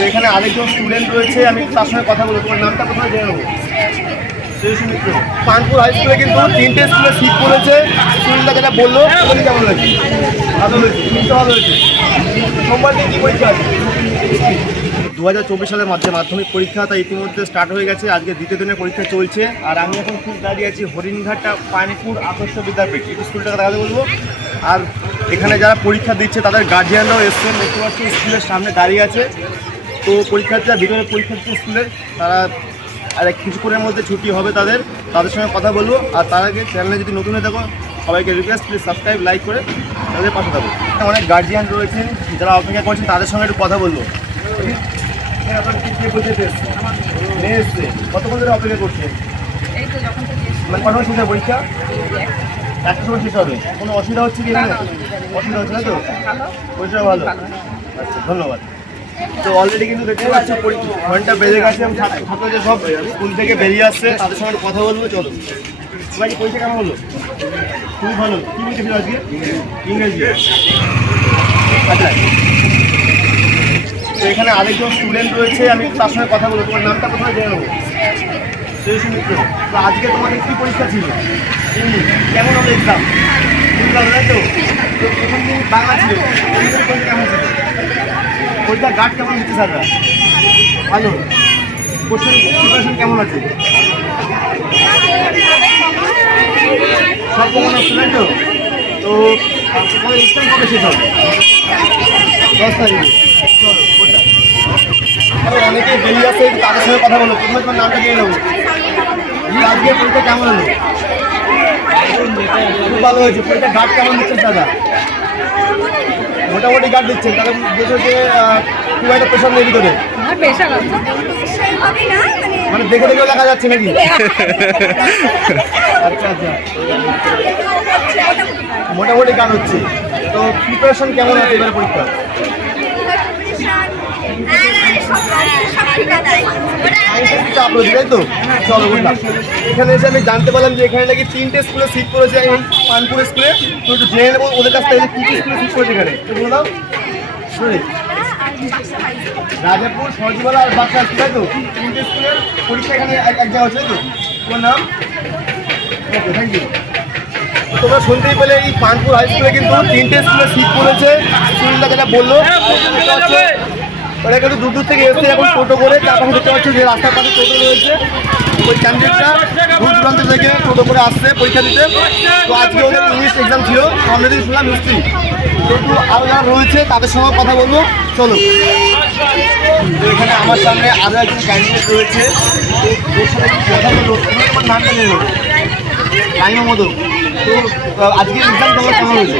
তো এখানে আরেকজন স্টুডেন্ট রয়েছে, আমি তার সঙ্গে কথা বলব। তোমার নামটা কোথায় জেনে নেব? পানপুর হাই স্কুলে কিন্তু তিনটে স্কুলে সিট পড়েছে। যেটা বলল, বলি কেমন লাগছে ভালো হয়েছে ভালো হয়েছে। সোমবার দিন পরীক্ষা দু হাজার চব্বিশ সালের মাধ্যমে, মাধ্যমিক পরীক্ষা তা ইতিমধ্যে স্টার্ট হয়ে গেছে। আজকে দ্বিতীয় দিনের পরীক্ষা চলছে। আর আমি এখন খুব দাঁড়িয়ে আছি হরিণঘাটা পানিপুর আদর্শ বিদ্যাপীঠ। এই স্কুলটাকে দেখাতে বলব। আর এখানে যারা পরীক্ষা দিচ্ছে, তাদের গার্জিয়ানরাও এসছেন। দেখতে পাচ্ছি স্কুলের সামনে দাঁড়িয়ে আছে। তো পরীক্ষার্থীরা ভিতরে পরীক্ষার্থী স্কুলের তারা আর এক কিছুক্ষণের মধ্যে ছুটি হবে তাদের তাদের সঙ্গে কথা বলব। আর তার আগে চ্যানেলে যদি নতুন হয়ে থাকো সবাইকে রিকোয়েস্ট প্লিজ সাবস্ক্রাইব লাইক করে তাদের পাশে থাকো। অনেক গার্জিয়ান রয়েছেন যারা অপেক্ষা করছেন তাদের সঙ্গে একটু কথা বলব। হ্যাঁ, কতক্ষণ ধরে অপেক্ষা করছেন মানে কখন শেষ পরীক্ষা? একটা। সময় শেষ হবে। কোনো অসুবিধা হচ্ছে কি এখানে? অসুবিধা হচ্ছে না তো? ভালো। পরিষেবা ভালো। আচ্ছা ধন্যবাদ। তো অলরেডি কিন্তু দেখতে পাচ্ছি ঘণ্টা বেজে গেছে, এবং ছাত্র- ছাত্রদের সব স্কুল থেকে বেরিয়ে আসছে। তাদের সঙ্গে কথা বলব, চলো। ভাই পরীক্ষা কেমন হলো? খুবই ভালো। কি লিখেছিল আজকে? ইংরেজি। আচ্ছা। তো এখানে আরেকজন স্টুডেন্ট রয়েছে, আমি তার সঙ্গে কথা বলব। তোমার নামটা কোথায় জেনে নেব? শ্রেয়সী মিত্র। তো আজকে তোমাদের কি পরীক্ষা ছিল? কেমন হলো এক্সাম পরীক্ষার গার্ড কেমন হচ্ছে স্যাররা ভালো কোশ্চেন প্রিপারেশন কেমন আছে সব কমন আসছে তাই তো তো তোমাদের শেষ হবে দশ তারিখ অনেকে বেরিয়ে আসে তাদের সঙ্গে কথা বলো প্রথমে তোমার নামটা নিয়ে নেব আজকে পরীক্ষা কেমন হলো? ভালো হয়েছে। পরীক্ষা গার্ড কেমন দিচ্ছেন দাদা? মোটামুটি গার্ড দিচ্ছেন তাহলে দেখো যে খুব একটা প্রেশার নেই ভিতরে। মানে দেখে দেখেও দেখা যাচ্ছে নাকি? আচ্ছা আচ্ছা। মোটামুটি গান হচ্ছে। তো প্রিপারেশন কেমন আছে এবার পরীক্ষা চাপ রয়েছে তাই তো? এখানে এসে আমি জানতে পারলাম যে এখানে নাকি তিনটে স্কুলে সিট পড়েছে এখন পানপুর স্কুলে তো একটু জেনে নেব ওদের কাছ থেকে কী কী স্কুলে সিট পড়েছে এখানে। বলে দাও। রাজাপুর সহজবেলা আর বাচ্চা আছে তাই তো? তিনটে স্কুলের পরীক্ষা এখানে এক জায়গা হচ্ছে তো? তোমার নাম? ওকে থ্যাংক ইউ তোমরা শুনতেই পেলে, এই পানপুর হাই স্কুলে কিন্তু তিনটে স্কুলে সিট পড়েছে। স্টুডেন্টরা যেটা বলল ওরা কিন্তু দূর দূর থেকে এসে এখন টোটো করে তার পাশে দেখতে পাচ্ছ যে রাস্তার টোটো রয়েছে। ওই ক্যান্ডিডেটরা দূর দূরান্ত থেকে টোটো করে আসছে পরীক্ষা দিতে। তো আজকে ওদের ইংলিশ এক্সাম ছিল দিন শুনলাম হিস্ট্রি তো একটু আরও যারা রয়েছে, তাদের সঙ্গে কথা বলব। চলো। এখানে আমার সামনে আরও একজন ক্যান্ডিডেট রয়েছে। ওর সাথে কথা নামটা নেব মতো তো আজকে এক্সাম কেমন কেমন হয়েছে?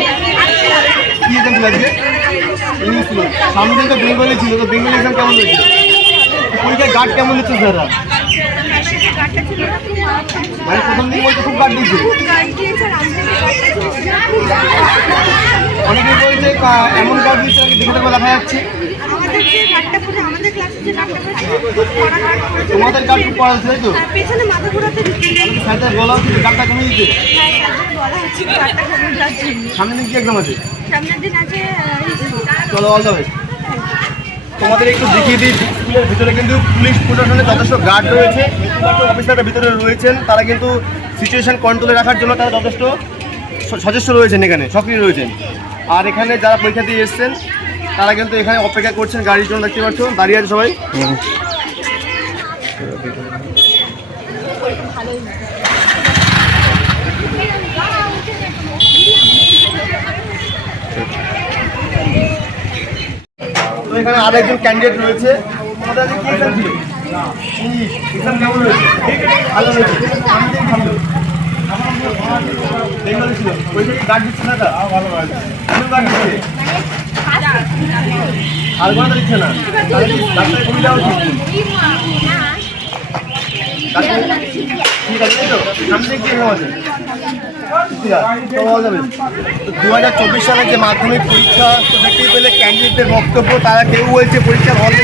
কি এক্সাম ছিল আজকে? সামনে তো বেঙ্গলি ছিল, তো বেঙ্গলি এক্সাম কেমন হয়েছে পরীক্ষায় গার্ড কেমন দিচ্ছে স্যাররা মানে প্রথম দিন বলতে খুব গার্ড দিয়েছে অনেকে বলছে এমন গার্ড দিচ্ছে দেখে দেখে যাচ্ছে। তোমাদের গার্ড খুব পড়া তাই তো? স্যারদের বলা হচ্ছে গার্ডটা হচ্ছে কমে যাচ্ছে সামনে কি এক্সাম আছে? চলো অল দ্য বেস্ট তোমাদের একটু দেখিয়ে দিই স্কুলের ভিতরে কিন্তু পুলিশ প্রশাসনের যথেষ্ট গার্ড রয়েছে। অফিসাররা ভিতরে রয়েছেন তারা কিন্তু সিচুয়েশন কন্ট্রোলে রাখার জন্য তারা যথেষ্ট সচেষ্ট রয়েছেন এখানে সক্রিয় রয়েছেন। আর এখানে যারা পরীক্ষা দিয়ে এসছেন তারা কিন্তু এখানে অপেক্ষা করছেন গাড়ির জন্য দেখতে পাচ্ছ? দাঁড়িয়ে আছে সবাই। এখানে আরেকজন ক্যান্ডিডেট রয়েছে তোমাদের আজকে কি এক্সাম ছিল ইংলিশ এক্সাম কেমন হয়েছে ভালো হয়েছে আমি দিন ভালো বেঙ্গলি ছিল ওইটা কি গার্ড দিচ্ছে না ভালো গার্ড দিচ্ছে আর কোনো দিচ্ছে না তাহলে কি ডাক্তারের কমে যাওয়া উচিত ঠিক আছে তো সামনে কি দু হাজার চব্বিশ সালের যে মাধ্যমিক পরীক্ষা, দেখতেই পেলে ক্যান্ডিডেটদের বক্তব্য, তারা কেউ বলছে পরীক্ষার হল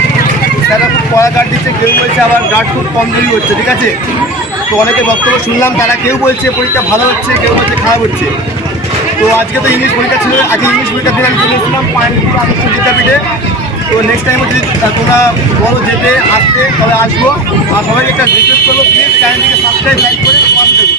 তারা খুব কড়া গার্ড দিচ্ছে, কেউ বলছে আবার গার্ড খুব কমজোরি হচ্ছে, ঠিক আছে? তো অনেকে বক্তব্য শুনলাম, তারা কেউ বলছে পরীক্ষা ভালো হচ্ছে, কেউ বলছে খারাপ হচ্ছে। তো আজকে তো ইংলিশ পরীক্ষা ছিল আজকে ইংলিশ পরীক্ষা চলে এসেছিলাম পানিপুর আদর্শ বিদ্যাপীঠে। তো নেক্সট টাইম যদি তোমরা বলো যেতে, আসতে, তবে আসব। আর সবাইকে একটা রিকোয়েস্ট করব প্লিজ চ্যানেলটিকে সাবস্ক্রাইব লাইক